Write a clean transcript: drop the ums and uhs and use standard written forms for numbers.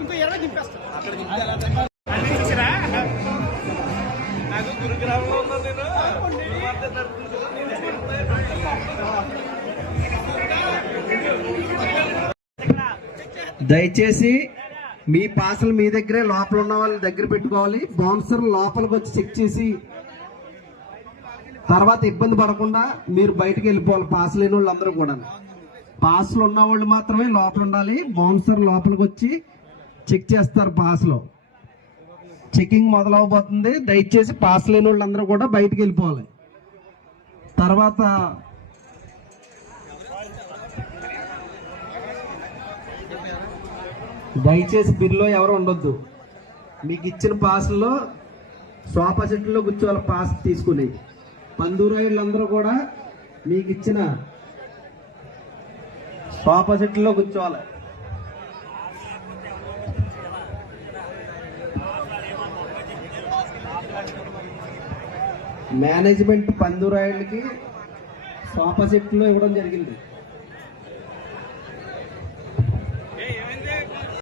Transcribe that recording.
ఇంకో 20 దింపేస్తా అక్కడ నాకు గురుగ్రామంలో ఉన్నా దయచేసి మీ పాసలు మీ దగ్గరే లోపల ఉన్న వాళ్ళ దగ్గర పెట్టుకోవాలి. బౌన్సర్ లోపలికి వచ్చి చెక్ చేసి తర్వాత ఇబ్బంది పడకుండా మీరు బయటకు వెళ్ళిపోవాలి. పాస్ లేని వాళ్ళు అందరూ కూడా, పాస్లు ఉన్న వాళ్ళు మాత్రమే లోపల ఉండాలి. బౌన్సర్ లోపలికి వచ్చి చెక్ చేస్తారు. పాస్లో చెకింగ్ మొదలవబోతుంది. దయచేసి పాస్ లేని వాళ్ళందరూ కూడా బయటకు వెళ్ళిపోవాలి. తర్వాత దయచేసి బిల్లో ఎవరు ఉండొద్దు. మీకు ఇచ్చిన పాస్లో సోఫా సెట్లో కూర్చోవాలి. పాస్ తీసుకుని పందూరాయిళ్ళందరూ కూడా మీకు ఇచ్చిన సోఫా సెట్లో కూర్చోవాలి. మేనేజ్మెంట్ పందూరాయిళ్ళకి సోఫా సెట్లో ఇవ్వడం జరిగింది.